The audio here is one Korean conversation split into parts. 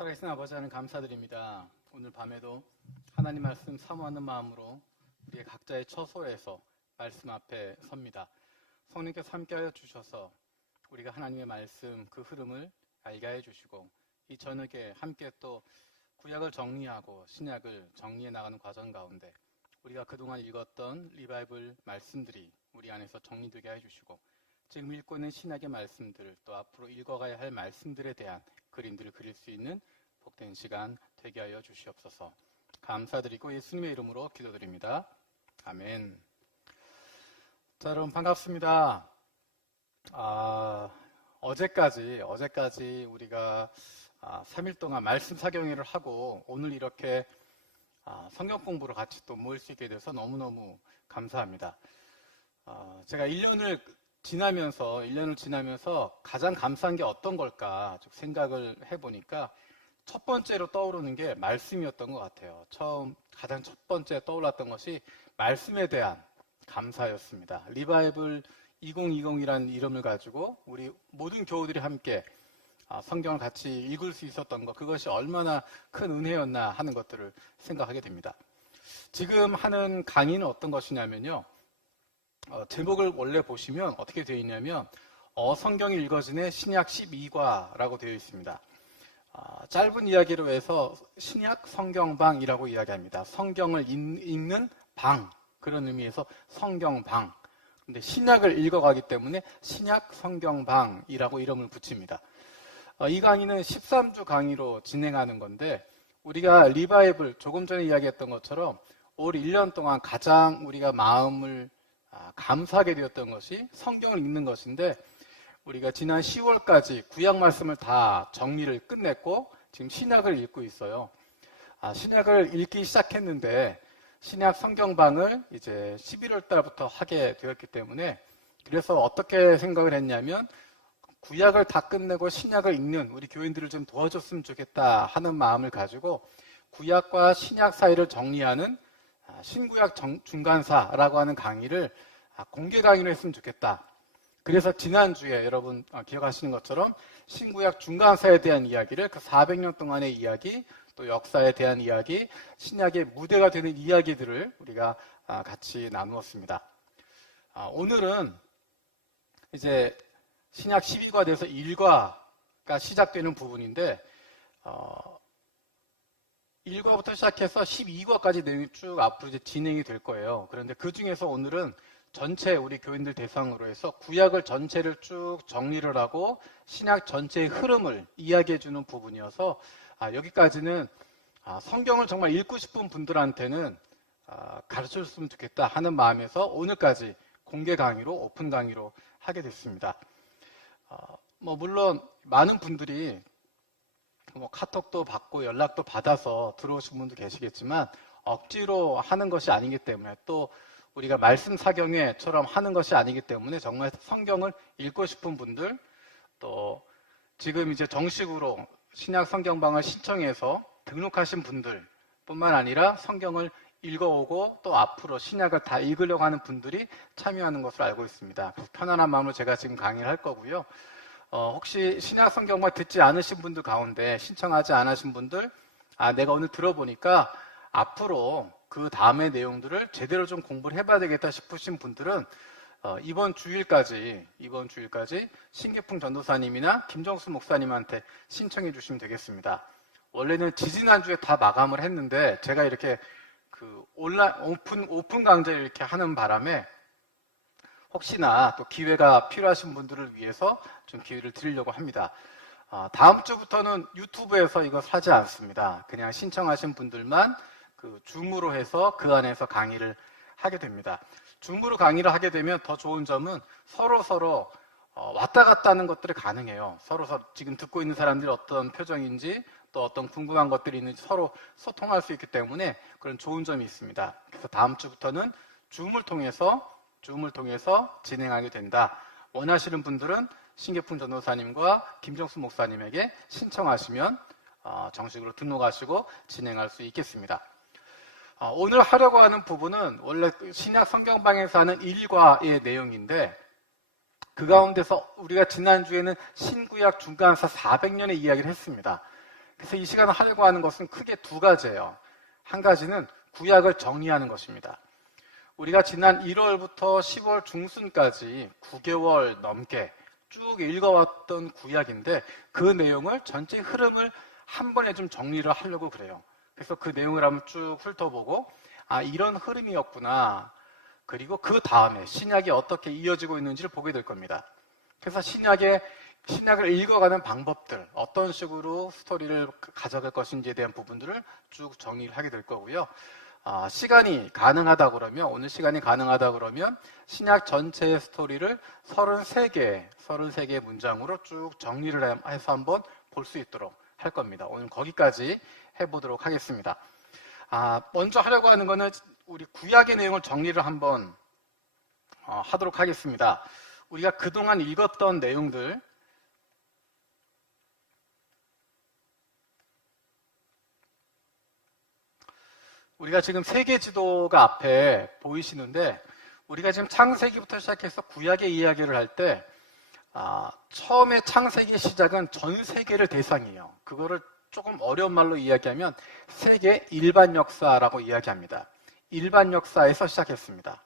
살아계신 아버지 하나님 감사드립니다. 오늘 밤에도 하나님 말씀 사모하는 마음으로 우리의 각자의 처소에서 말씀 앞에 섭니다. 성령께서 함께하여 주셔서 우리가 하나님의 말씀 그 흐름을 알게 해 주시고 이 저녁에 함께 또 구약을 정리하고 신약을 정리해 나가는 과정 가운데 우리가 그동안 읽었던 리바이블 말씀들이 우리 안에서 정리되게 해 주시고 지금 읽고 있는 신약의 말씀들 또 앞으로 읽어가야 할 말씀들에 대한 그림들을 그릴 수 있는 복된 시간 되게 하여 주시옵소서. 감사드리고 예수님의 이름으로 기도드립니다. 아멘. 자, 여러분 반갑습니다. 어제까지 우리가 3일 동안 말씀 사경회를 하고 오늘 이렇게 성경 공부를 같이 또 모일 수 있게 돼서 너무너무 감사합니다. 제가 1년을 지나면서 가장 감사한 게 어떤 걸까 쭉 생각을 해보니까 첫 번째로 떠오르는 게 말씀이었던 것 같아요. 가장 첫 번째 떠올랐던 것이 말씀에 대한 감사였습니다. 리바이블 2020이라는 이름을 가지고 우리 모든 교우들이 함께 성경을 같이 읽을 수 있었던 것, 그것이 얼마나 큰 은혜였나 하는 것들을 생각하게 됩니다. 지금 하는 강의는 어떤 것이냐면요. 제목을 원래 보시면 어떻게 되어 있냐면 성경이 읽어지네 신약 12과라고 되어 있습니다. 짧은 이야기로 해서 신약 성경방이라고 이야기합니다. 성경을 읽는 방, 그런 의미에서 성경방. 근데 신약을 읽어가기 때문에 신약 성경방이라고 이름을 붙입니다. 이 강의는 13주 강의로 진행하는 건데 우리가 리바이블 조금 전에 이야기했던 것처럼 올 1년 동안 가장 우리가 마음을 감사하게 되었던 것이 성경을 읽는 것인데 우리가 지난 10월까지 구약 말씀을 다 정리를 끝냈고 지금 신약을 읽고 있어요. 신약을 읽기 시작했는데 신약 성경방을 이제 11월 달부터 하게 되었기 때문에 그래서 어떻게 생각을 했냐면 구약을 다 끝내고 신약을 읽는 우리 교인들을 좀 도와줬으면 좋겠다 하는 마음을 가지고 구약과 신약 사이를 정리하는 신구약 중간사라고 하는 강의를 공개 강의로 했으면 좋겠다. 그래서 지난주에 여러분 기억하시는 것처럼 신구약 중간사에 대한 이야기를 그 400년 동안의 이야기 또 역사에 대한 이야기 신약의 무대가 되는 이야기들을 우리가 같이 나누었습니다. 오늘은 이제 신약 12과 돼서 1과가 시작되는 부분인데 1과부터 시작해서 12과까지 내용이 쭉 앞으로 이제 진행이 될 거예요. 그런데 그 중에서 오늘은 전체 우리 교인들 대상으로 해서 구약을 전체를 쭉 정리를 하고 신약 전체의 흐름을 이야기해 주는 부분이어서 여기까지는 성경을 정말 읽고 싶은 분들한테는 가르쳐줬으면 좋겠다 하는 마음에서 오늘까지 공개 강의로 오픈 강의로 하게 됐습니다. 물론 많은 분들이 카톡도 받고 연락도 받아서 들어오신 분도 계시겠지만 억지로 하는 것이 아니기 때문에 또 우리가 말씀 사경회처럼 하는 것이 아니기 때문에 정말 성경을 읽고 싶은 분들 또 지금 이제 정식으로 신약 성경방을 신청해서 등록하신 분들 뿐만 아니라 성경을 읽어오고 또 앞으로 신약을 다 읽으려고 하는 분들이 참여하는 것으로 알고 있습니다. 편안한 마음으로 제가 지금 강의를 할 거고요. 혹시 신약 성경만 듣지 않으신 분들 가운데 신청하지 않으신 분들 내가 오늘 들어보니까 앞으로 그 다음의 내용들을 제대로 좀 공부를 해봐야 되겠다 싶으신 분들은 이번 주일까지 신계풍 전도사님이나 김정수 목사님한테 신청해 주시면 되겠습니다. 원래는 지지난주에 다 마감을 했는데 제가 이렇게 그 온라인 오픈 강좌를 이렇게 하는 바람에 혹시나 또 기회가 필요하신 분들을 위해서 좀 기회를 드리려고 합니다. 다음 주부터는 유튜브에서 이거 하지 않습니다. 그냥 신청하신 분들만 그 줌으로 해서 그 안에서 강의를 하게 됩니다. 줌으로 강의를 하게 되면 더 좋은 점은 서로 왔다 갔다 하는 것들이 가능해요. 서로 지금 듣고 있는 사람들이 어떤 표정인지 또 어떤 궁금한 것들이 있는지 서로 소통할 수 있기 때문에 그런 좋은 점이 있습니다. 그래서 다음 주부터는 줌을 통해서 진행하게 된다. 원하시는 분들은 신계풍 전도사님과 김정수 목사님에게 신청하시면 정식으로 등록하시고 진행할 수 있겠습니다. 오늘 하려고 하는 부분은 원래 신약 성경방에서 하는 1과의 내용인데 그 가운데서 우리가 지난주에는 신구약 중간사 400년의 이야기를 했습니다. 그래서 이 시간에 하려고 하는 것은 크게 두 가지예요. 한 가지는 구약을 정리하는 것입니다. 우리가 지난 1월부터 10월 중순까지 9개월 넘게 쭉 읽어왔던 구약인데 그 내용을 전체 흐름을 한 번에 좀 정리를 하려고 그래요. 그래서 그 내용을 한번 쭉 훑어보고 이런 흐름이었구나. 그리고 그 다음에 신약이 어떻게 이어지고 있는지를 보게 될 겁니다. 그래서 신약을 읽어가는 방법들, 어떤 식으로 스토리를 가져갈 것인지에 대한 부분들을 쭉 정리를 하게 될 거고요. 시간이 가능하다 그러면, 오늘 시간이 가능하다 그러면 신약 전체의 스토리를 33개의 문장으로 쭉 정리를 해서 한번 볼 수 있도록 할 겁니다. 오늘 거기까지 해보도록 하겠습니다. 먼저 하려고 하는 거는 우리 구약의 내용을 정리를 한번 하도록 하겠습니다. 우리가 그동안 읽었던 내용들, 우리가 지금 세계 지도가 앞에 보이시는데 우리가 지금 창세기부터 시작해서 구약의 이야기를 할 때 처음에 창세기의 시작은 전 세계를 대상이에요. 그거를 조금 어려운 말로 이야기하면 세계 일반 역사라고 이야기합니다. 일반 역사에서 시작했습니다.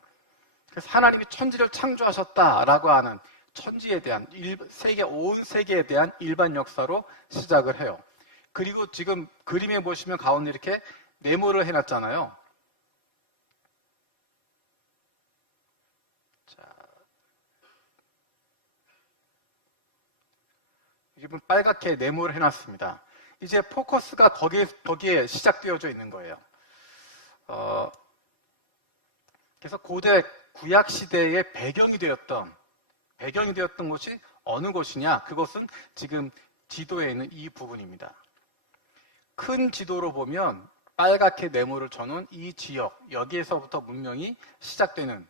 그래서 하나님이 천지를 창조하셨다라고 하는 천지에 대한 온 세계에 대한 일반 역사로 시작을 해요. 그리고 지금 그림에 보시면 가운데 이렇게 네모를 해놨잖아요. 자, 이분 빨갛게 네모를 해놨습니다. 이제 포커스가 거기에 시작되어져 있는 거예요. 그래서 고대 구약 시대의 배경이 되었던 곳이 어느 곳이냐? 그것은 지금 지도에 있는 이 부분입니다. 큰 지도로 보면 빨갛게 네모를 쳐놓은 이 지역, 여기에서부터 문명이 시작되는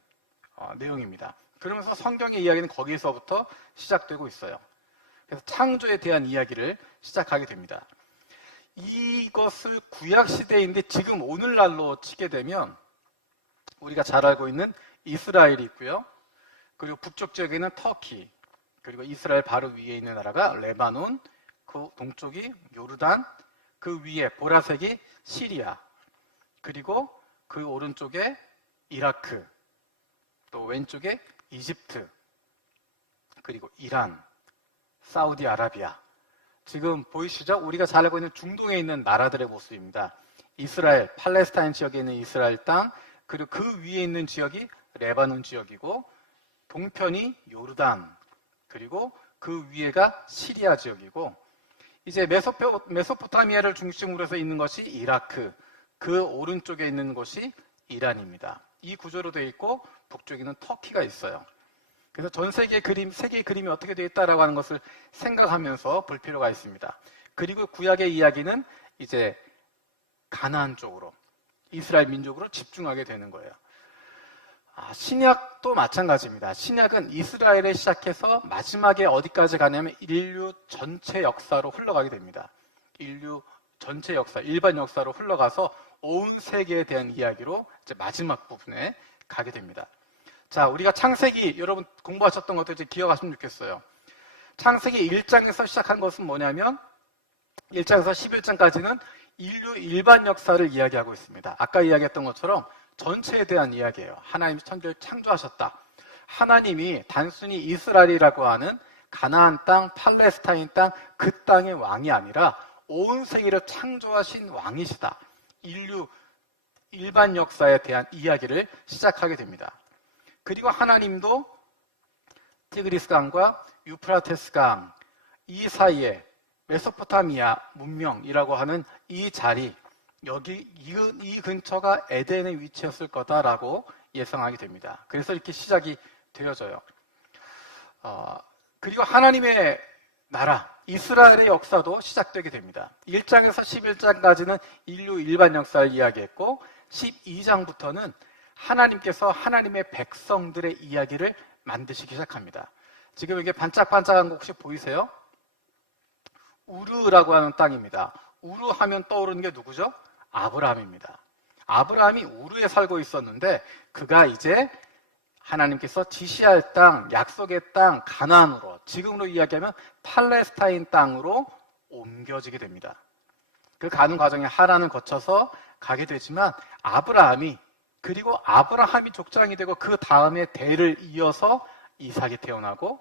내용입니다. 그러면서 성경의 이야기는 거기에서부터 시작되고 있어요. 그래서 창조에 대한 이야기를 시작하게 됩니다. 이것을 구약 시대인데 지금 오늘날로 치게 되면 우리가 잘 알고 있는 이스라엘이 있고요. 그리고 북쪽 지역에는 터키, 그리고 이스라엘 바로 위에 있는 나라가 레바논, 그 동쪽이 요르단, 그 위에 보라색이 시리아, 그리고 그 오른쪽에 이라크, 또 왼쪽에 이집트, 그리고 이란, 사우디아라비아. 지금 보이시죠? 우리가 잘 알고 있는 중동에 있는 나라들의 모습입니다. 이스라엘, 팔레스타인 지역에 있는 이스라엘 땅, 그리고 그 위에 있는 지역이 레바논 지역이고 동편이 요르단, 그리고 그 위에가 시리아 지역이고 이제 메소포타미아를 중심으로 해서 있는 것이 이라크, 그 오른쪽에 있는 것이 이란입니다. 이 구조로 되어 있고 북쪽에는 터키가 있어요. 그래서 전 세계의 그림이 어떻게 되어 있다라고 하는 것을 생각하면서 볼 필요가 있습니다. 그리고 구약의 이야기는 이제 가나안 쪽으로, 이스라엘 민족으로 집중하게 되는 거예요. 신약도 마찬가지입니다. 신약은 이스라엘에 시작해서 마지막에 어디까지 가냐면 인류 전체 역사로 흘러가게 됩니다. 인류 전체 역사, 일반 역사로 흘러가서 온 세계에 대한 이야기로 이제 마지막 부분에 가게 됩니다. 자, 우리가 창세기 여러분 공부하셨던 것도 이제 기억하시면 좋겠어요. 창세기 1장에서 시작한 것은 뭐냐면 1장에서 11장까지는 인류 일반 역사를 이야기하고 있습니다. 아까 이야기했던 것처럼 전체에 대한 이야기예요. 하나님이 천지를 창조하셨다. 하나님이 단순히 이스라엘이라고 하는 가나안 땅, 팔레스타인 땅, 그 땅의 왕이 아니라 온 세계를 창조하신 왕이시다. 인류 일반 역사에 대한 이야기를 시작하게 됩니다. 그리고 하나님도 티그리스 강과 유프라테스 강 이 사이에 메소포타미아 문명이라고 하는 이 자리, 이 근처가 에덴의 위치였을 거다라고 예상하게 됩니다. 그래서 이렇게 시작이 되어져요. 그리고 하나님의 나라, 이스라엘의 역사도 시작되게 됩니다. 1장에서 11장까지는 인류 일반 역사를 이야기했고 12장부터는 하나님께서 하나님의 백성들의 이야기를 만드시기 시작합니다. 지금 이게 반짝반짝한 거 혹시 보이세요? 우르라고 하는 땅입니다. 우르 하면 떠오르는 게 누구죠? 아브라함입니다. 아브라함이 우르에 살고 있었는데 그가 이제 하나님께서 지시할 땅, 약속의 땅, 가나안으로, 지금으로 이야기하면 팔레스타인 땅으로 옮겨지게 됩니다. 그 가는 과정에 하란을 거쳐서 가게 되지만 아브라함이 그리고 아브라함이 족장이 되고 그 다음에 대를 이어서 이삭이 태어나고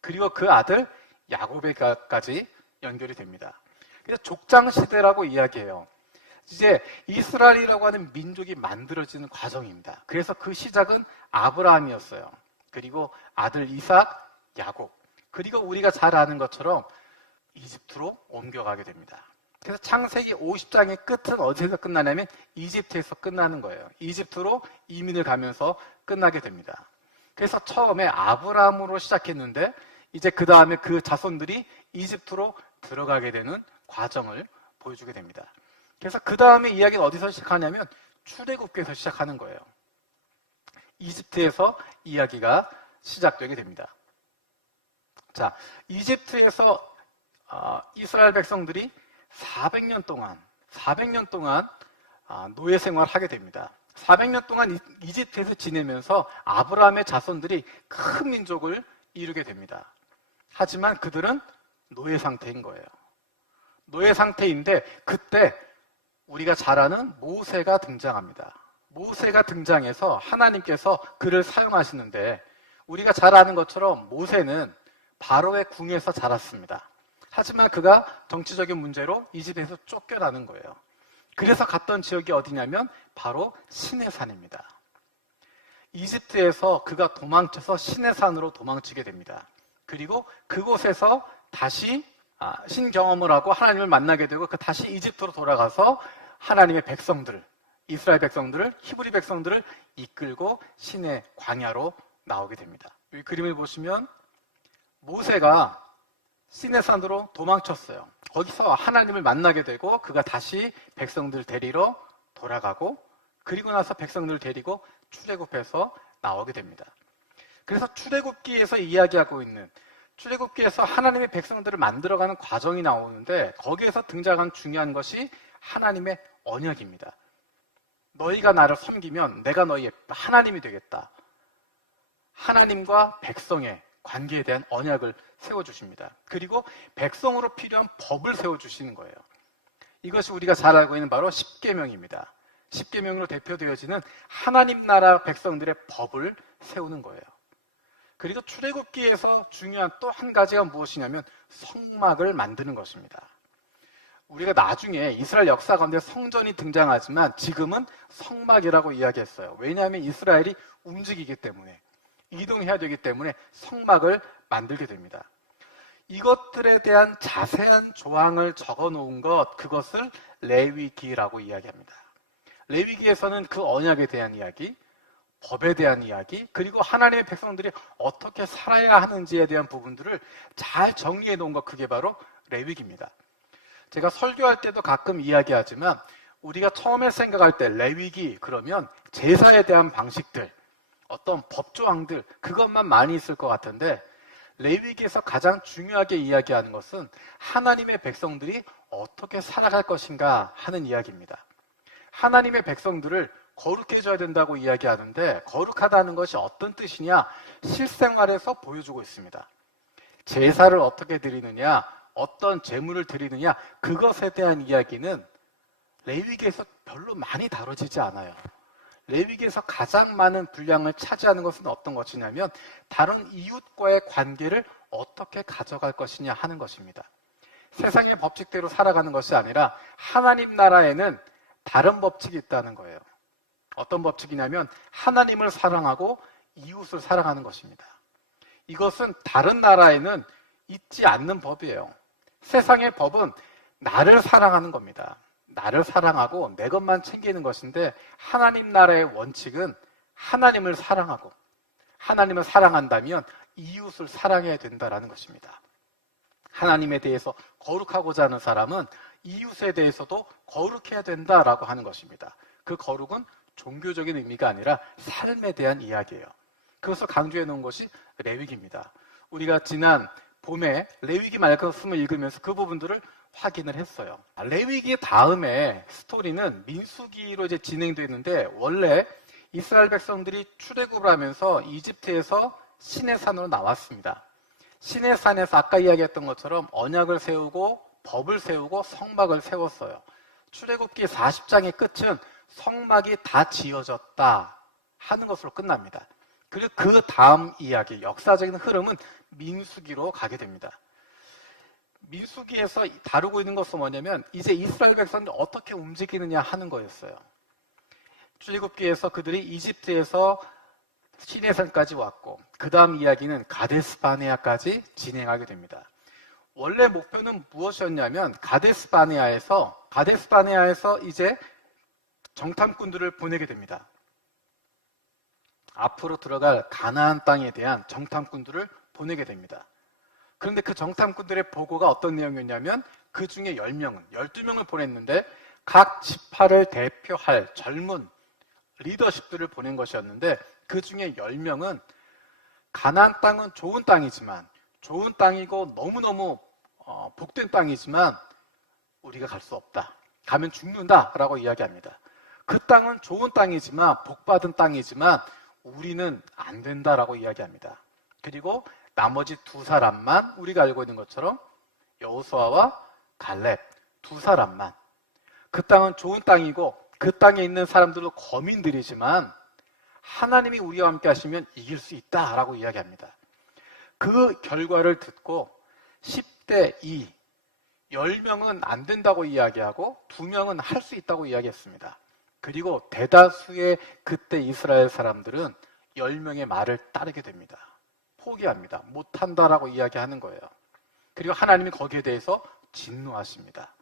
그리고 그 아들 야곱에까지 연결이 됩니다. 그래서 족장 시대라고 이야기해요. 이제 이스라엘이라고 하는 민족이 만들어지는 과정입니다. 그래서 그 시작은 아브라함이었어요. 그리고 아들 이삭, 야곱, 그리고 우리가 잘 아는 것처럼 이집트로 옮겨가게 됩니다. 그래서 창세기 50장의 끝은 어디서 끝나냐면 이집트에서 끝나는 거예요. 이집트로 이민을 가면서 끝나게 됩니다. 그래서 처음에 아브라함으로 시작했는데 이제 그 다음에 그 자손들이 이집트로 들어가게 되는 과정을 보여주게 됩니다. 그래서 그 다음에 이야기는 어디서 시작하냐면 출애굽기에서 시작하는 거예요. 이집트에서 이야기가 시작되게 됩니다. 자, 이집트에서 이스라엘 백성들이 400년 동안 노예 생활을 하게 됩니다. 400년 동안 이집트에서 지내면서 아브라함의 자손들이 큰 민족을 이루게 됩니다. 하지만 그들은 노예 상태인 거예요. 노예 상태인데 그때 우리가 잘 아는 모세가 등장합니다. 모세가 등장해서 하나님께서 그를 사용하시는데 우리가 잘 아는 것처럼 모세는 바로의 궁에서 자랐습니다. 하지만 그가 정치적인 문제로 이집트에서 쫓겨나는 거예요. 그래서 갔던 지역이 어디냐면 바로 시내산입니다. 이집트에서 그가 도망쳐서 시내산으로 도망치게 됩니다. 그리고 그곳에서 다시 신경험을 하고 하나님을 만나게 되고 다시 이집트로 돌아가서 하나님의 백성들, 이스라엘 백성들을, 히브리 백성들을 이끌고 시내 광야로 나오게 됩니다. 이 그림을 보시면 모세가 시내산으로 도망쳤어요. 거기서 하나님을 만나게 되고 그가 다시 백성들 데리러 돌아가고 그리고 나서 백성들을 데리고 출애굽해서 나오게 됩니다. 그래서 출애굽기에서 이야기하고 있는 출애굽기에서 하나님의 백성들을 만들어가는 과정이 나오는데 거기에서 등장한 중요한 것이 하나님의 언약입니다. 너희가 나를 섬기면 내가 너희의 하나님이 되겠다. 하나님과 백성의 관계에 대한 언약을 세워주십니다. 그리고 백성으로 필요한 법을 세워주시는 거예요. 이것이 우리가 잘 알고 있는 바로 십계명입니다. 십계명으로 대표되어지는 하나님 나라 백성들의 법을 세우는 거예요. 그리고 출애굽기에서 중요한 또 한 가지가 무엇이냐면 성막을 만드는 것입니다. 우리가 나중에 이스라엘 역사 가운데 성전이 등장하지만 지금은 성막이라고 이야기했어요. 왜냐하면 이스라엘이 움직이기 때문에 이동해야 되기 때문에 성막을 만들게 됩니다. 이것들에 대한 자세한 조항을 적어 놓은 그것을 레위기라고 이야기합니다. 레위기에서는 그 언약에 대한 이야기, 법에 대한 이야기, 그리고 하나님의 백성들이 어떻게 살아야 하는지에 대한 부분들을 잘 정리해 놓은 것, 그게 바로 레위기입니다. 제가 설교할 때도 가끔 이야기하지만 우리가 처음에 생각할 때 레위기 그러면 제사에 대한 방식들, 어떤 법조항들, 그것만 많이 있을 것 같은데 레위기에서 가장 중요하게 이야기하는 것은 하나님의 백성들이 어떻게 살아갈 것인가 하는 이야기입니다. 하나님의 백성들을 거룩해져야 된다고 이야기하는데 거룩하다는 것이 어떤 뜻이냐? 실생활에서 보여주고 있습니다. 제사를 어떻게 드리느냐, 어떤 제물을 드리느냐, 그것에 대한 이야기는 레위기에서 별로 많이 다뤄지지 않아요. 레위기에서 가장 많은 분량을 차지하는 것은 어떤 것이냐면 다른 이웃과의 관계를 어떻게 가져갈 것이냐 하는 것입니다. 세상의 법칙대로 살아가는 것이 아니라 하나님 나라에는 다른 법칙이 있다는 거예요. 어떤 법칙이냐면 하나님을 사랑하고 이웃을 사랑하는 것입니다. 이것은 다른 나라에는 있지 않는 법이에요. 세상의 법은 나를 사랑하는 겁니다. 나를 사랑하고 내 것만 챙기는 것인데 하나님 나라의 원칙은 하나님을 사랑하고 하나님을 사랑한다면 이웃을 사랑해야 된다는 것입니다. 하나님에 대해서 거룩하고자 하는 사람은 이웃에 대해서도 거룩해야 된다라고 하는 것입니다. 그 거룩은 종교적인 의미가 아니라 삶에 대한 이야기예요. 그것을 강조해 놓은 것이 레위기입니다. 우리가 지난 봄에 레위기 말씀을 읽으면서 그 부분들을 확인을 했어요. 레위기 다음에 스토리는 민수기로 이제 진행되는데 원래 이스라엘 백성들이 출애굽을 하면서 이집트에서 시내산으로 나왔습니다. 시내산에서 아까 이야기했던 것처럼 언약을 세우고 법을 세우고 성막을 세웠어요. 출애굽기 40장의 끝은 성막이 다 지어졌다 하는 것으로 끝납니다. 그리고 그 다음 이야기, 역사적인 흐름은 민수기로 가게 됩니다. 민수기에서 다루고 있는 것은 뭐냐면 이제 이스라엘 백성들이 어떻게 움직이느냐 하는 거였어요. 출애굽기에서 그들이 이집트에서 시내산까지 왔고 그 다음 이야기는 가데스바네아까지 진행하게 됩니다. 원래 목표는 무엇이었냐면 가데스바네아에서 이제 정탐꾼들을 보내게 됩니다. 앞으로 들어갈 가나안 땅에 대한 정탐꾼들을 보내게 됩니다. 그런데 그 정탐꾼들의 보고가 어떤 내용이었냐면 그 중에 10명은 12명을 보냈는데 각 지파를 대표할 젊은 리더십들을 보낸 것이었는데 그 중에 10명은 가나안 땅은 좋은 땅이지만 좋은 땅이고 너무너무 복된 땅이지만 우리가 갈 수 없다. 가면 죽는다라고 이야기합니다. 그 땅은 좋은 땅이지만 복받은 땅이지만 우리는 안 된다라고 이야기합니다. 그리고 나머지 두 사람만 우리가 알고 있는 것처럼 여호수아와 갈렙 두 사람만 그 땅은 좋은 땅이고 그 땅에 있는 사람들도 거민들이지만 하나님이 우리와 함께 하시면 이길 수 있다라고 이야기합니다. 그 결과를 듣고 10대 2 10명은 안 된다고 이야기하고 2명은 할 수 있다고 이야기했습니다. 그리고 대다수의 그때 이스라엘 사람들은 10명의 말을 따르게 됩니다. 포기합니다. 못한다라고 이야기하는 거예요. 그리고 하나님이 거기에 대해서 진노하십니다.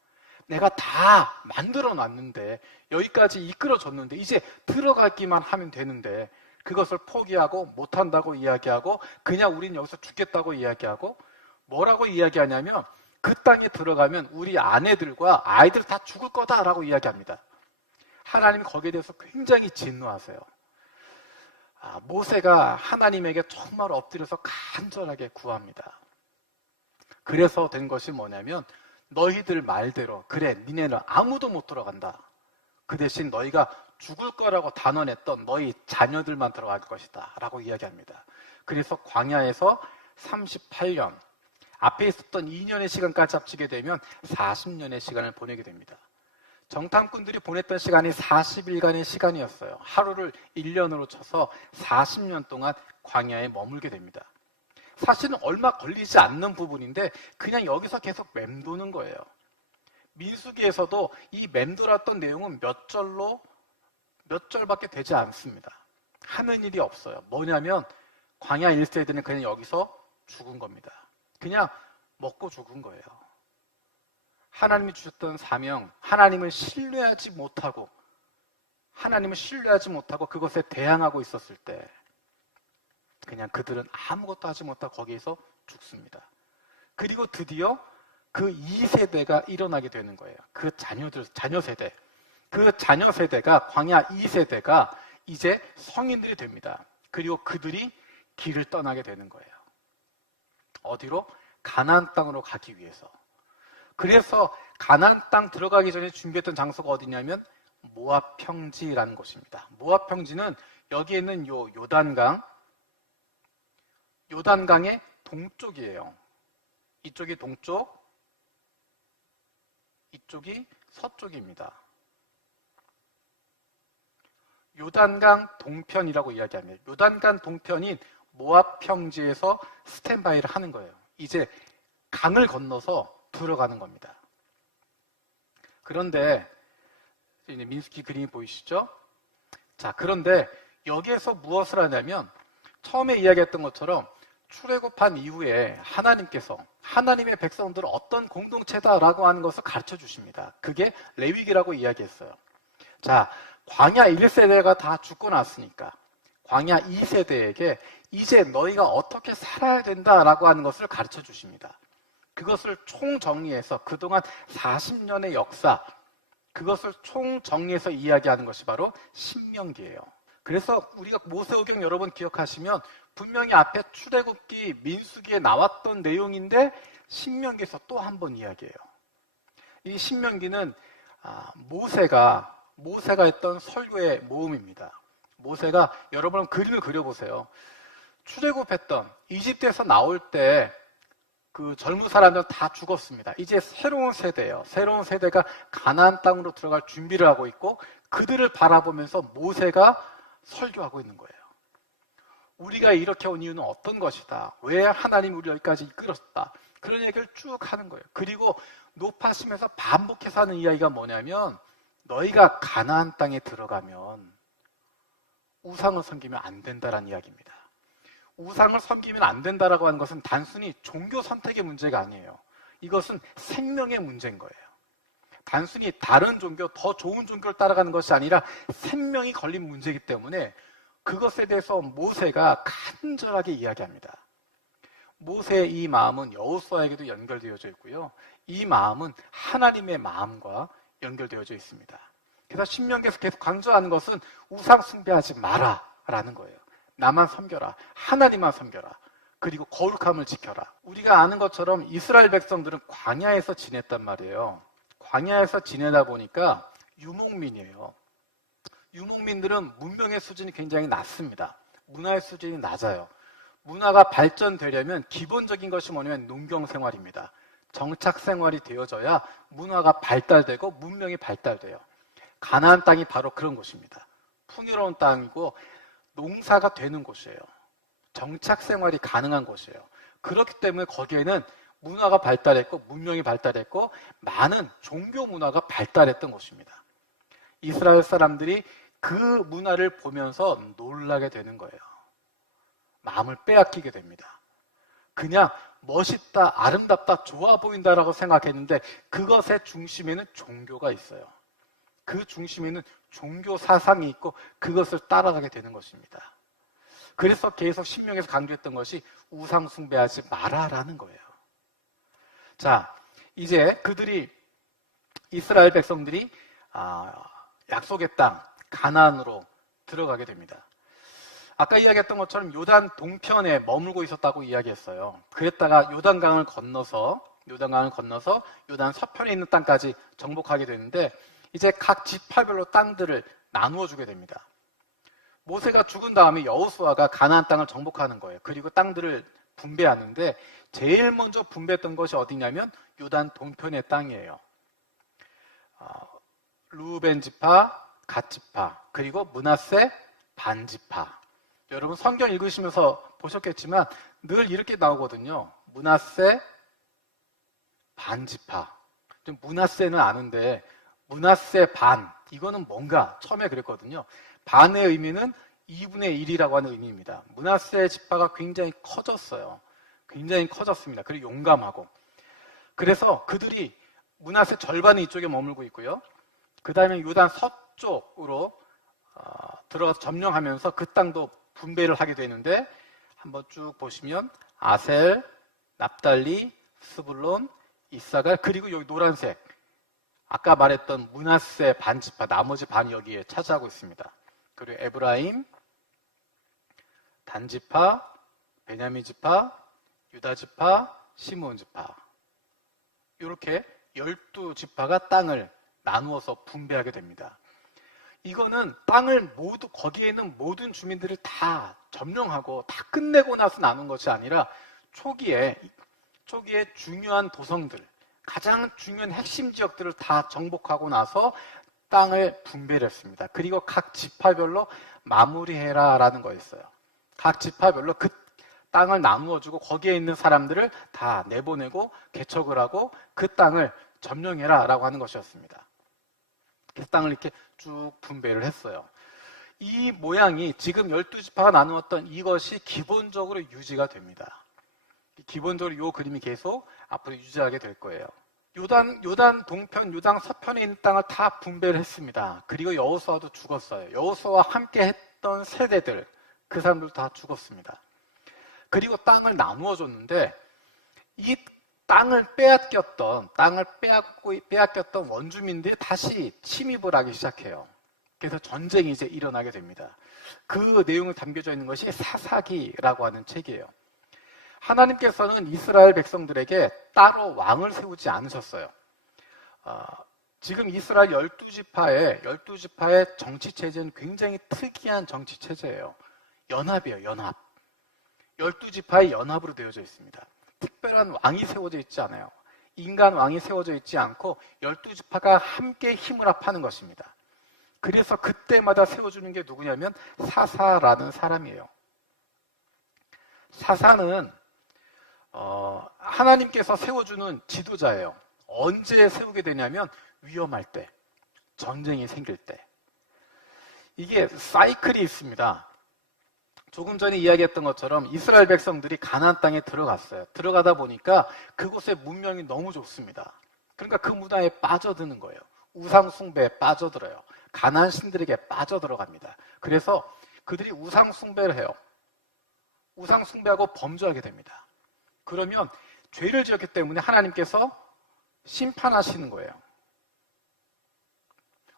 내가 다 만들어 놨는데 여기까지 이끌어줬는데 이제 들어가기만 하면 되는데 그것을 포기하고 못한다고 이야기하고 그냥 우린 여기서 죽겠다고 이야기하고 뭐라고 이야기하냐면 그 땅에 들어가면 우리 아내들과 아이들 다 죽을 거다라고 이야기합니다. 하나님이 거기에 대해서 굉장히 진노하세요. 모세가 하나님에게 정말 엎드려서 간절하게 구합니다. 그래서 된 것이 뭐냐면 너희들 말대로 그래 니네는 아무도 못 들어간다. 그 대신 너희가 죽을 거라고 단언했던 너희 자녀들만 들어갈 것이다 라고 이야기합니다. 그래서 광야에서 38년 앞에 있었던 2년의 시간까지 합치게 되면 40년의 시간을 보내게 됩니다. 정탐꾼들이 보냈던 시간이 40일간의 시간이었어요. 하루를 1년으로 쳐서 40년 동안 광야에 머물게 됩니다. 사실은 얼마 걸리지 않는 부분인데 그냥 여기서 계속 맴도는 거예요. 민수기에서도 이 맴돌았던 내용은 몇 절밖에 되지 않습니다. 하는 일이 없어요. 뭐냐면 광야 1세대는 그냥 여기서 죽은 겁니다. 그냥 먹고 죽은 거예요. 하나님이 주셨던 사명, 하나님을 신뢰하지 못하고 그것에 대항하고 있었을 때 그냥 그들은 아무것도 하지 못하고 거기에서 죽습니다. 그리고 드디어 그 2세대가 일어나게 되는 거예요. 그 자녀 세대. 그 자녀 세대가 광야 2세대가 이제 성인들이 됩니다. 그리고 그들이 길을 떠나게 되는 거예요. 어디로? 가나안 땅으로 가기 위해서. 그래서 가나안 땅 들어가기 전에 준비했던 장소가 어디냐면 모압 평지라는 곳입니다. 모압 평지는 여기에 있는 요단강의 동쪽이에요. 이쪽이 동쪽, 이쪽이 서쪽입니다. 요단강 동편이라고 이야기합니다. 요단강 동편인 모압 평지에서 스탠바이를 하는 거예요. 이제 강을 건너서 들어가는 겁니다. 그런데 이제 민수기 그림이 보이시죠? 자, 그런데 여기에서 무엇을 하냐면 처음에 이야기했던 것처럼 출애굽한 이후에 하나님께서 하나님의 백성들은 어떤 공동체다라고 하는 것을 가르쳐 주십니다. 그게 레위기라고 이야기했어요. 자, 광야 1세대가 다 죽고 났으니까 광야 2세대에게 이제 너희가 어떻게 살아야 된다라고 하는 것을 가르쳐 주십니다. 그것을 총정리해서 그동안 40년의 역사, 그것을 총정리해서 이야기하는 것이 바로 신명기예요. 그래서 우리가 모세오경 여러분 기억하시면 분명히 앞에 출애굽기, 민수기에 나왔던 내용인데 신명기에서 또 한 번 이야기해요. 이 신명기는 모세가 했던 설교의 모음입니다. 모세가 여러분 그림을 그려보세요. 출애굽했던 이집트에서 나올 때 그 젊은 사람들 다 죽었습니다. 이제 새로운 세대예요. 새로운 세대가 가나안 땅으로 들어갈 준비를 하고 있고 그들을 바라보면서 모세가 설교하고 있는 거예요. 우리가 이렇게 온 이유는 어떤 것이다. 왜 하나님이 우리 여기까지 이끌었다. 그런 얘기를 쭉 하는 거예요. 그리고 높아지면서 반복해서 하는 이야기가 뭐냐면 너희가 가나안 땅에 들어가면 우상을 섬기면 안 된다라는 이야기입니다. 우상을 섬기면 안 된다라고 하는 것은 단순히 종교 선택의 문제가 아니에요. 이것은 생명의 문제인 거예요. 단순히 다른 종교, 더 좋은 종교를 따라가는 것이 아니라 생명이 걸린 문제이기 때문에 그것에 대해서 모세가 간절하게 이야기합니다. 모세의 이 마음은 여호수아에게도 연결되어져 있고요. 이 마음은 하나님의 마음과 연결되어져 있습니다. 그래서 신명기에서 계속 강조하는 것은 우상 숭배하지 마라 라는 거예요. 나만 섬겨라. 하나님만 섬겨라. 그리고 거룩함을 지켜라. 우리가 아는 것처럼 이스라엘 백성들은 광야에서 지냈단 말이에요. 광야에서 지내다 보니까 유목민이에요. 유목민들은 문명의 수준이 굉장히 낮습니다. 문화의 수준이 낮아요. 문화가 발전되려면 기본적인 것이 뭐냐면 농경생활입니다. 정착생활이 되어져야 문화가 발달되고 문명이 발달돼요. 가나안 땅이 바로 그런 곳입니다. 풍요로운 땅이고 농사가 되는 곳이에요. 정착생활이 가능한 곳이에요. 그렇기 때문에 거기에는 문화가 발달했고 문명이 발달했고 많은 종교 문화가 발달했던 곳입니다. 이스라엘 사람들이 그 문화를 보면서 놀라게 되는 거예요. 마음을 빼앗기게 됩니다. 그냥 멋있다, 아름답다, 좋아 보인다라고 생각했는데 그것의 중심에는 종교가 있어요. 그 중심에는 종교 사상이 있고 그것을 따라가게 되는 것입니다. 그래서 계속 신명에서 강조했던 것이 우상 숭배하지 마라라는 거예요. 자, 이제 이스라엘 백성들이 약속의 땅 가나안으로 들어가게 됩니다. 아까 이야기했던 것처럼 요단 동편에 머물고 있었다고 이야기했어요. 그랬다가 요단강을 건너서 요단 서편에 있는 땅까지 정복하게 되는데 이제 각 지파별로 땅들을 나누어 주게 됩니다. 모세가 죽은 다음에 여호수아가 가나안 땅을 정복하는 거예요. 그리고 땅들을 분배하는데 제일 먼저 분배했던 것이 어디냐면 요단 동편의 땅이에요. 루벤 지파, 갓 지파, 그리고 므낫세 반 지파. 여러분 성경 읽으시면서 보셨겠지만 늘 이렇게 나오거든요. 므낫세 반 지파. 므낫세는 아는데 므낫세 반, 이거는 뭔가 처음에 그랬거든요. 반의 의미는 2분의 1이라고 하는 의미입니다. 므낫세 지파가 굉장히 커졌어요. 굉장히 커졌습니다. 그리고 용감하고. 그래서 그들이 므낫세 절반이 이쪽에 머물고 있고요. 그 다음에 요단 서쪽으로 들어가서 점령하면서 그 땅도 분배를 하게 되는데 한번 쭉 보시면 아셀, 납달리, 스불론, 이사갈, 그리고 여기 노란색 아까 말했던 므낫세 반지파, 나머지 반이 여기에 차지하고 있습니다. 그리고 에브라임, 단지파, 베냐민 지파, 유다 지파, 시므온 지파, 이렇게 12지파가 땅을 나누어서 분배하게 됩니다. 이거는 땅을 거기에 있는 모든 주민들을 다 점령하고 다 끝내고 나서 나눈 것이 아니라 초기에 중요한 도성들, 가장 중요한 핵심 지역들을 다 정복하고 나서 땅을 분배를 했습니다. 그리고 각 지파별로 마무리해라라는 거였어요. 각 지파별로 그 땅을 나누어주고 거기에 있는 사람들을 다 내보내고 개척을 하고 그 땅을 점령해라라고 하는 것이었습니다. 그 땅을 이렇게 쭉 분배를 했어요. 이 모양이 지금 12지파가 나누었던 이것이 기본적으로 유지가 됩니다. 기본적으로 이 그림이 계속 앞으로 유지하게 될 거예요. 요단 동편, 요단 서편에 있는 땅을 다 분배를 했습니다. 그리고 여호수아도 죽었어요. 여호수아와 함께 했던 세대들, 그 사람들도 다 죽었습니다. 그리고 땅을 나누어 줬는데 이 땅을 빼앗겼던 원주민들이 다시 침입을 하기 시작해요. 그래서 전쟁이 이제 일어나게 됩니다. 그 내용이 담겨져 있는 것이 사사기라고 하는 책이에요. 하나님께서는 이스라엘 백성들에게 따로 왕을 세우지 않으셨어요. 지금 이스라엘 12지파의 정치체제는 굉장히 특이한 정치체제예요. 연합이에요, 연합. 12지파의 연합으로 되어져 있습니다. 특별한 왕이 세워져 있지 않아요. 인간 왕이 세워져 있지 않고 12지파가 함께 힘을 합하는 것입니다. 그래서 그때마다 세워주는 게 누구냐면 사사라는 사람이에요. 사사는 하나님께서 세워주는 지도자예요. 언제 세우게 되냐면 위험할 때, 전쟁이 생길 때. 이게 사이클이 있습니다. 조금 전에 이야기했던 것처럼 이스라엘 백성들이 가나안 땅에 들어갔어요. 들어가다 보니까 그곳의 문명이 너무 좋습니다. 그러니까 그 문화에 빠져드는 거예요. 우상 숭배에 빠져들어요. 가나안 신들에게 빠져들어갑니다. 그래서 그들이 우상 숭배를 해요. 우상 숭배하고 범죄하게 됩니다. 그러면 죄를 지었기 때문에 하나님께서 심판하시는 거예요.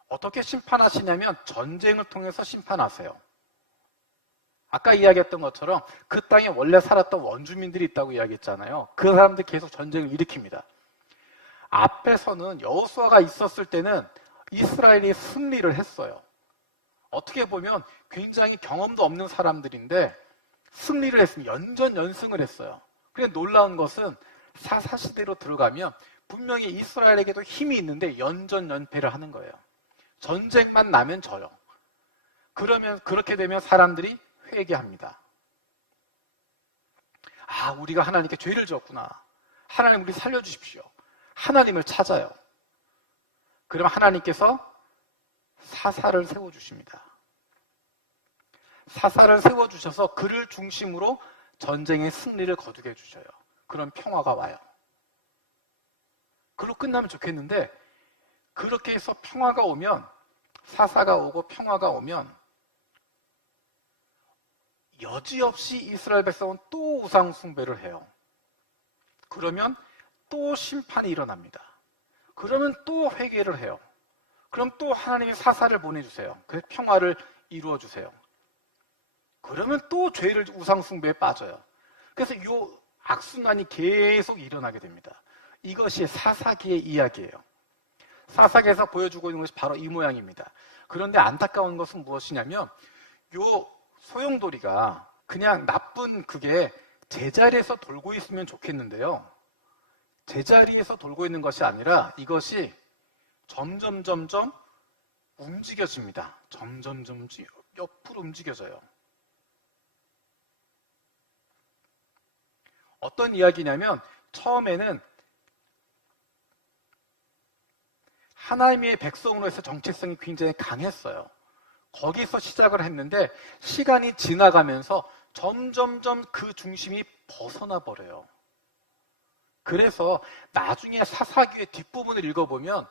어떻게 심판하시냐면 전쟁을 통해서 심판하세요. 아까 이야기했던 것처럼 그 땅에 원래 살았던 원주민들이 있다고 이야기했잖아요. 그 사람들 계속 전쟁을 일으킵니다. 앞에서는 여호수아가 있었을 때는 이스라엘이 승리를 했어요. 어떻게 보면 굉장히 경험도 없는 사람들인데 승리를 했습니다. 연전연승을 했어요. 그런데 놀라운 것은 사사시대로 들어가면 분명히 이스라엘에게도 힘이 있는데 연전연패를 하는 거예요. 전쟁만 나면 져요. 그러면 그렇게 되면 사람들이 회개합니다. 아, 우리가 하나님께 죄를 지었구나. 하나님 우리 살려주십시오. 하나님을 찾아요. 그럼 하나님께서 사사를 세워주십니다. 사사를 세워주셔서 그를 중심으로 전쟁의 승리를 거두게 해주셔요. 그럼 평화가 와요. 그걸로 끝나면 좋겠는데 그렇게 해서 평화가 오면, 사사가 오고 평화가 오면 여지없이 이스라엘 백성은 또 우상 숭배를 해요. 그러면 또 심판이 일어납니다. 그러면 또 회개를 해요. 그럼 또 하나님이 사사를 보내주세요. 그래서 평화를 이루어 주세요. 그러면 또 죄를 우상 숭배에 빠져요. 그래서 이 악순환이 계속 일어나게 됩니다. 이것이 사사기의 이야기예요. 사사기에서 보여주고 있는 것이 바로 이 모양입니다. 그런데 안타까운 것은 무엇이냐면 요 소용돌이가 그냥 나쁜 그게 제자리에서 돌고 있으면 좋겠는데요. 제자리에서 돌고 있는 것이 아니라 이것이 점점 움직여집니다. 점점 옆으로 움직여져요. 어떤 이야기냐면 처음에는 하나님의 백성으로서 정체성이 굉장히 강했어요. 거기서 시작을 했는데 시간이 지나가면서 점점점 그 중심이 벗어나 버려요. 그래서 나중에 사사기의 뒷부분을 읽어보면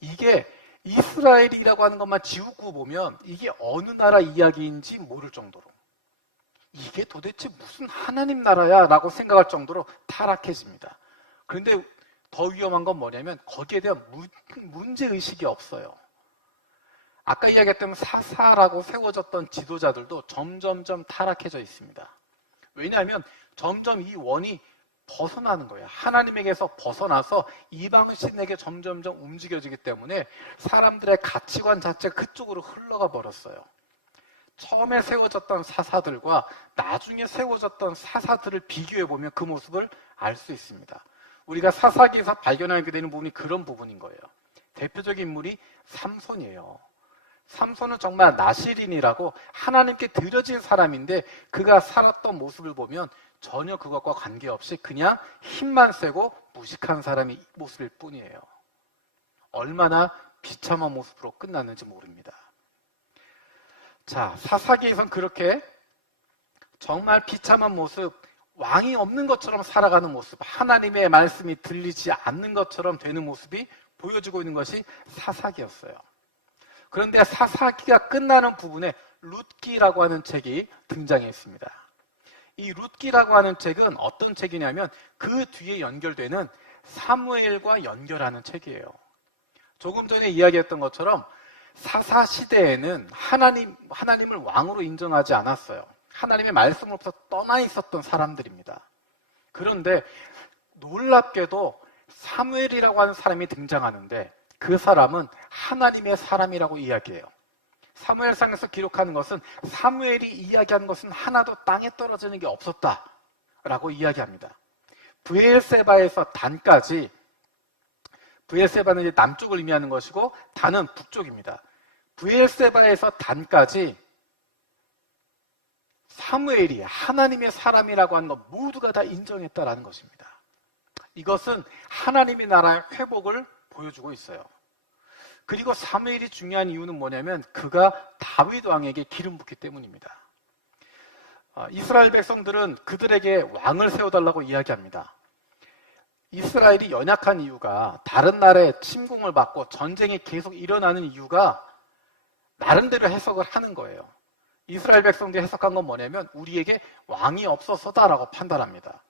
이게 이스라엘이라고 하는 것만 지우고 보면 이게 어느 나라 이야기인지 모를 정도로, 이게 도대체 무슨 하나님 나라야 라고 생각할 정도로 타락해집니다. 그런데 더 위험한 건 뭐냐면 거기에 대한 문제의식이 없어요. 아까 이야기했던 사사라고 세워졌던 지도자들도 점점점 타락해져 있습니다. 왜냐하면 점점 이 원이 벗어나는 거예요. 하나님에게서 벗어나서 이방신에게 점점점 움직여지기 때문에 사람들의 가치관 자체가 그쪽으로 흘러가 버렸어요. 처음에 세워졌던 사사들과 나중에 세워졌던 사사들을 비교해보면 그 모습을 알 수 있습니다. 우리가 사사기에서 발견하게 되는 부분이 그런 부분인 거예요. 대표적인 인물이 삼손이에요. 삼손은 정말 나시린이라고 하나님께 드려진 사람인데 그가 살았던 모습을 보면 전혀 그것과 관계없이 그냥 힘만 세고 무식한 사람의 모습일 뿐이에요. 얼마나 비참한 모습으로 끝났는지 모릅니다. 자, 사사기에선 그렇게 정말 비참한 모습, 왕이 없는 것처럼 살아가는 모습, 하나님의 말씀이 들리지 않는 것처럼 되는 모습이 보여지고 있는 것이 사사기였어요. 그런데 사사기가 끝나는 부분에 룻기라고 하는 책이 등장했습니다. 이 룻기라고 하는 책은 어떤 책이냐면 그 뒤에 연결되는 사무엘과 연결하는 책이에요. 조금 전에 이야기했던 것처럼 사사 시대에는 하나님을 왕으로 인정하지 않았어요. 하나님의 말씀으로부터 떠나 있었던 사람들입니다. 그런데 놀랍게도 사무엘이라고 하는 사람이 등장하는데 그 사람은 하나님의 사람이라고 이야기해요. 사무엘상에서 기록하는 것은 사무엘이 이야기하는 것은 하나도 땅에 떨어지는 게 없었다라고 이야기합니다. 브엘세바에서 단까지, 브엘세바는 이제 남쪽을 의미하는 것이고 단은 북쪽입니다. 브엘세바에서 단까지 사무엘이 하나님의 사람이라고 하는 것 모두가 다 인정했다라는 것입니다. 이것은 하나님의 나라의 회복을 보여주고 있어요. 그리고 사무엘이 중요한 이유는 뭐냐면 그가 다윗 왕에게 기름 붓기 때문입니다. 이스라엘 백성들은 그들에게 왕을 세워달라고 이야기합니다. 이스라엘이 연약한 이유가 다른 나라의 침공을 받고 전쟁이 계속 일어나는 이유가 나름대로 해석을 하는 거예요. 이스라엘 백성들이 해석한 건 뭐냐면 우리에게 왕이 없어서다라고 판단합니다.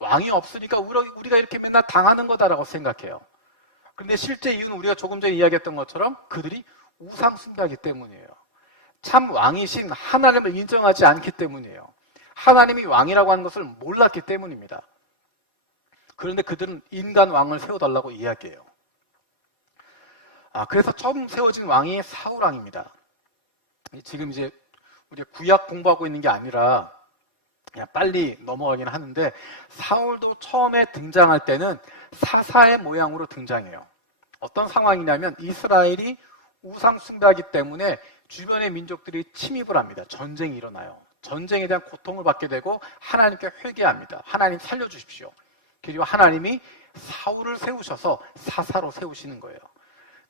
왕이 없으니까 우리가 이렇게 맨날 당하는 거다라고 생각해요. 그런데 실제 이유는 우리가 조금 전에 이야기했던 것처럼 그들이 우상 숭배하기 때문이에요. 참 왕이신 하나님을 인정하지 않기 때문이에요. 하나님이 왕이라고 하는 것을 몰랐기 때문입니다. 그런데 그들은 인간 왕을 세워달라고 이야기해요. 그래서 처음 세워진 왕이 사울 왕입니다. 지금 이제 우리가 구약 공부하고 있는 게 아니라 그냥 빨리 넘어가긴 하는데 사울도 처음에 등장할 때는 사사의 모양으로 등장해요. 어떤 상황이냐면 이스라엘이 우상 숭배하기 때문에 주변의 민족들이 침입을 합니다. 전쟁이 일어나요. 전쟁에 대한 고통을 받게 되고 하나님께 회개합니다. 하나님 살려주십시오. 그리고 하나님이 사울을 세우셔서 사사로 세우시는 거예요.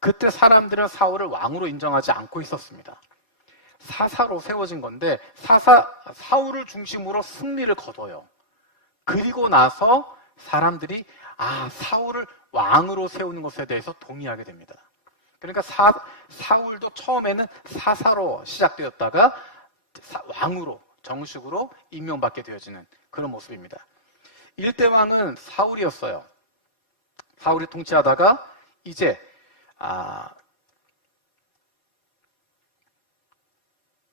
그때 사람들은 사울을 왕으로 인정하지 않고 있었습니다. 사사로 세워진 건데 사울을 중심으로 승리를 거둬요. 그리고 나서 사람들이 사울을 왕으로 세우는 것에 대해서 동의하게 됩니다. 그러니까 사울도 처음에는 사사로 시작되었다가 왕으로 정식으로 임명받게 되어지는 그런 모습입니다. 1대 왕은 사울이었어요. 사울이 통치하다가 이제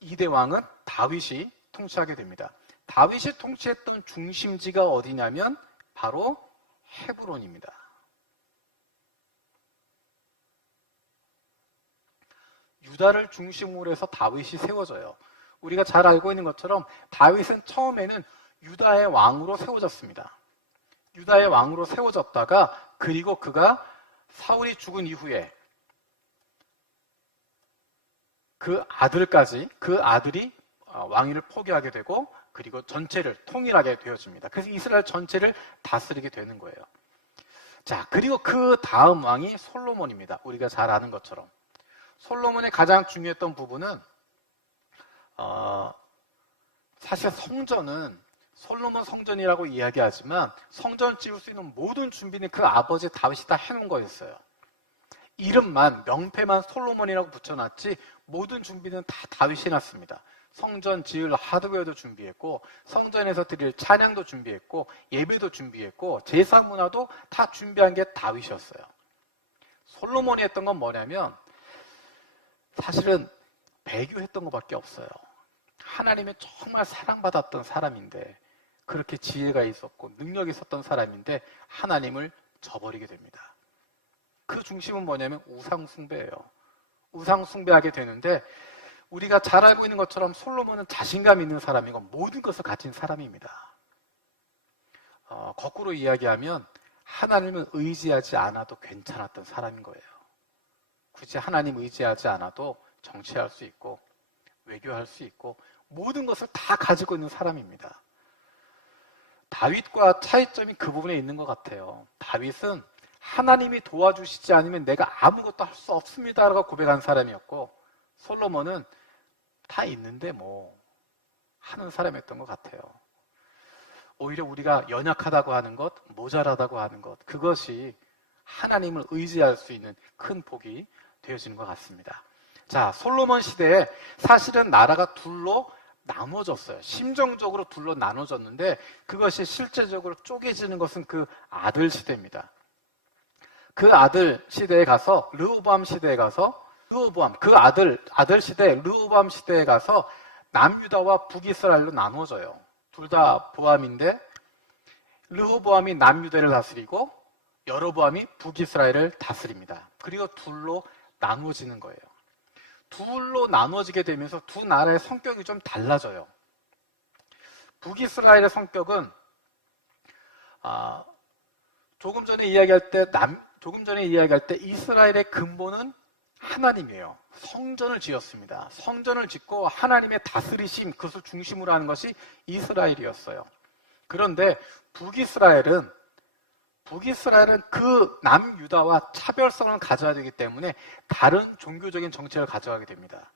2대 왕은 다윗이 통치하게 됩니다. 다윗이 통치했던 중심지가 어디냐면 바로 헤브론입니다. 유다를 중심으로 해서 다윗이 세워져요. 우리가 잘 알고 있는 것처럼 다윗은 처음에는 유다의 왕으로 세워졌습니다. 유다의 왕으로 세워졌다가 그리고 그가 사울이 죽은 이후에 그 아들이 왕위를 포기하게 되고 그리고 전체를 통일하게 되어집니다. 그래서 이스라엘 전체를 다스리게 되는 거예요. 자, 그리고 그 다음 왕이 솔로몬입니다. 우리가 잘 아는 것처럼. 솔로몬의 가장 중요했던 부분은 사실 성전은 솔로몬 성전이라고 이야기하지만 성전을 지을 수 있는 모든 준비는 그 아버지 다윗이 다 해놓은 거였어요. 이름만, 명패만 솔로몬이라고 붙여놨지 모든 준비는 다 다윗이 해놨습니다. 성전 지을 하드웨어도 준비했고 성전에서 드릴 찬양도 준비했고 예배도 준비했고 제사 문화도 다 준비한 게 다윗이었어요. 솔로몬이 했던 건 뭐냐면 사실은 배교했던 것밖에 없어요. 하나님의 정말 사랑받았던 사람인데 그렇게 지혜가 있었고 능력이 있었던 사람인데 하나님을 저버리게 됩니다. 그 중심은 뭐냐면 우상 숭배예요. 우상 숭배하게 되는데 우리가 잘 알고 있는 것처럼 솔로몬은 자신감 있는 사람이고 모든 것을 가진 사람입니다. 거꾸로 이야기하면 하나님을 의지하지 않아도 괜찮았던 사람인 거예요. 굳이 하나님 의지하지 않아도 정치할 수 있고 외교할 수 있고 모든 것을 다 가지고 있는 사람입니다. 다윗과 차이점이 그 부분에 있는 것 같아요. 다윗은 하나님이 도와주시지 않으면 내가 아무것도 할 수 없습니다라고 고백한 사람이었고 솔로몬은 다 있는데 뭐 하는 사람이었던 것 같아요. 오히려 우리가 연약하다고 하는 것, 모자라다고 하는 것, 그것이 하나님을 의지할 수 있는 큰 복이 되어지는 것 같습니다. 자, 솔로몬 시대에 사실은 나라가 둘로 나눠졌어요. 심정적으로 둘로 나눠졌는데 그것이 실제적으로 쪼개지는 것은 그 아들 시대입니다. 그 아들 시대에 가서 르호보암 시대에 가서 그 아들 시대 르호보암 시대에 가서 남유다와 북이스라엘로 나눠져요. 둘 다 보암인데 르호보암이 남유다를 다스리고 여로보암이 북이스라엘을 다스립니다. 그리고 둘로 나눠지는 거예요. 둘로 나눠지게 되면서 두 나라의 성격이 좀 달라져요. 북이스라엘의 성격은 조금 전에 이야기할 때 이스라엘의 근본은 하나님이에요. 성전을 지었습니다. 성전을 짓고 하나님의 다스리심, 그것을 중심으로 하는 것이 이스라엘이었어요. 그런데 북이스라엘은 그 남유다와 차별성을 가져야 되기 때문에 다른 종교적인 정책을 가져가게 됩니다.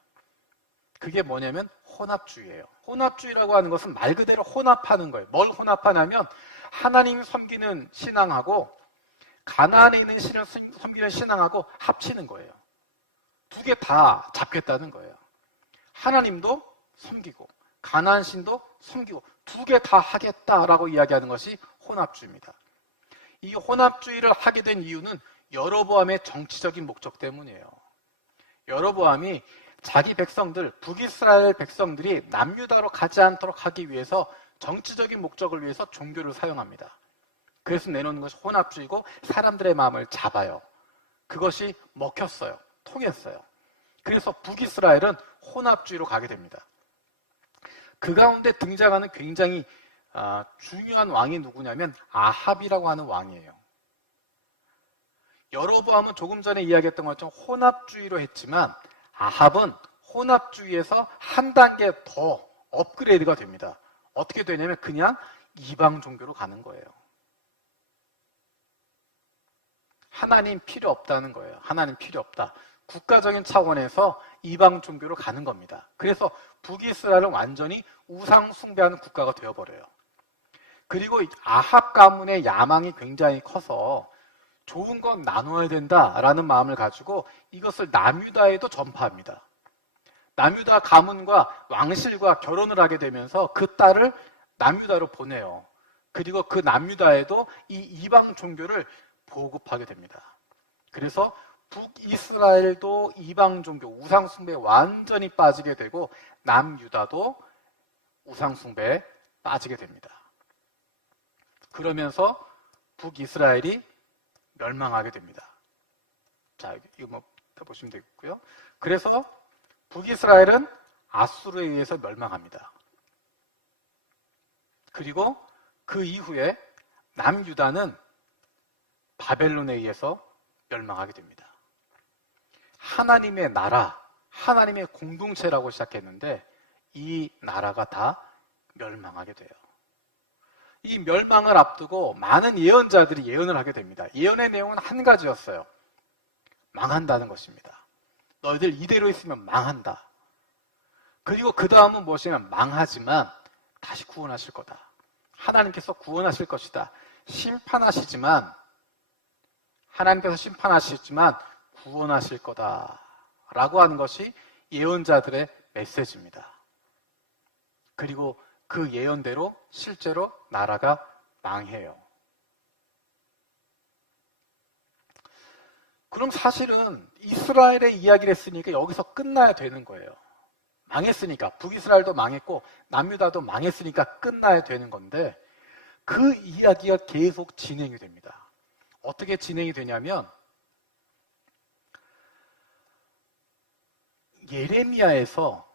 그게 뭐냐면 혼합주의예요. 혼합주의라고 하는 것은 말 그대로 혼합하는 거예요. 뭘 혼합하냐면 하나님 섬기는 신앙하고 가나안에 있는 신을 섬기는 신앙하고 합치는 거예요. 두 개 다 잡겠다는 거예요. 하나님도 섬기고 가나안 신도 섬기고 두 개 다 하겠다라고 이야기하는 것이 혼합주의입니다. 이 혼합주의를 하게 된 이유는 여로보암의 정치적인 목적 때문이에요. 여로보암이 자기 백성들, 북이스라엘 백성들이 남유다로 가지 않도록 하기 위해서 정치적인 목적을 위해서 종교를 사용합니다. 그래서 내놓는 것이 혼합주의고 사람들의 마음을 잡아요. 그것이 먹혔어요. 통했어요. 그래서 북이스라엘은 혼합주의로 가게 됩니다. 그 가운데 등장하는 굉장히 중요한 왕이 누구냐면 아합이라고 하는 왕이에요. 여로보암은 조금 전에 이야기했던 것처럼 혼합주의로 했지만 아합은 혼합주의에서 한 단계 더 업그레이드가 됩니다. 어떻게 되냐면 그냥 이방 종교로 가는 거예요. 하나님 필요 없다는 거예요. 하나님 필요 없다. 국가적인 차원에서 이방 종교로 가는 겁니다. 그래서 북이스라엘은 완전히 우상 숭배하는 국가가 되어버려요. 그리고 아합 가문의 야망이 굉장히 커서 좋은 건 나눠야 된다라는 마음을 가지고 이것을 남유다에도 전파합니다. 남유다 가문과 왕실과 결혼을 하게 되면서 그 딸을 남유다로 보내요. 그리고 그 남유다에도 이 이방 종교를 보급하게 됩니다. 그래서 북이스라엘도 이방 종교, 우상 숭배에 완전히 빠지게 되고 남유다도 우상 숭배에 빠지게 됩니다. 그러면서 북이스라엘이 멸망하게 됩니다. 자, 이거 뭐 보시면 되겠고요. 그래서 북이스라엘은 아수르에 의해서 멸망합니다. 그리고 그 이후에 남유다는 바벨론에 의해서 멸망하게 됩니다. 하나님의 나라, 하나님의 공동체라고 시작했는데 이 나라가 다 멸망하게 돼요. 이 멸망을 앞두고 많은 예언자들이 예언을 하게 됩니다. 예언의 내용은 한 가지였어요. 망한다는 것입니다. 너희들 이대로 있으면 망한다. 그리고 그 다음은 무엇이냐면 망하지만 다시 구원하실 거다. 하나님께서 구원하실 것이다. 하나님께서 심판하시지만 구원하실 거다. 라고 하는 것이 예언자들의 메시지입니다. 그리고 그 예언대로 실제로 나라가 망해요. 그럼 사실은 이스라엘의 이야기를 했으니까 여기서 끝나야 되는 거예요. 망했으니까. 북이스라엘도 망했고 남유다도 망했으니까 끝나야 되는 건데 그 이야기가 계속 진행이 됩니다. 어떻게 진행이 되냐면 예레미야에서